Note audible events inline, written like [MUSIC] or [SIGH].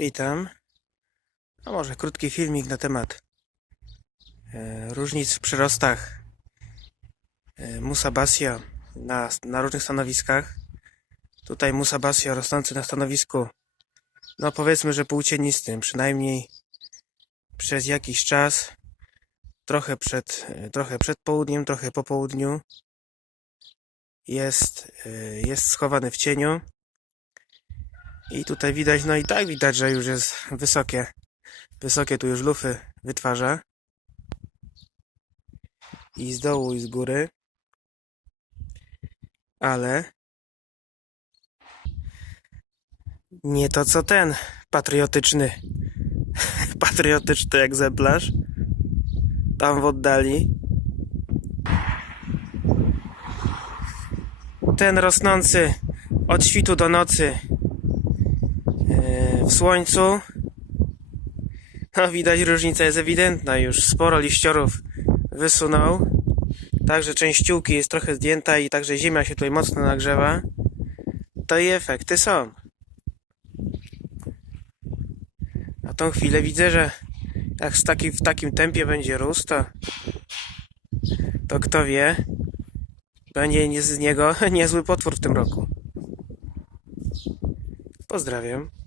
Witam. A może krótki filmik na temat e, różnic w przyrostach e, Musa Basia na, na różnych stanowiskach. Tutaj Musa Basia rosnący na stanowisku, no powiedzmy, że półcienistym, przynajmniej przez jakiś czas. Trochę przed, trochę przed południem, trochę po południu. Jest, e, jest schowany w cieniu. I tutaj widać, no i tak widać, że już jest wysokie. Wysokie tu już lufy wytwarza. I z dołu, i z góry. Ale nie to co ten patriotyczny. [LAUGHS] Patriotyczny egzemplarz. Tam w oddali. Ten rosnący od świtu do nocy słońcu. No widać różnica jest ewidentna już. Sporo liściorów wysunął. Także część ściółki jest trochę zdjęta i także ziemia się tutaj mocno nagrzewa. To i efekty są. Na tą chwilę widzę, że jak z taki, w takim tempie będzie rósł, to, to kto wie, będzie z niego [LAUGHS] niezły potwór w tym roku. Pozdrawiam.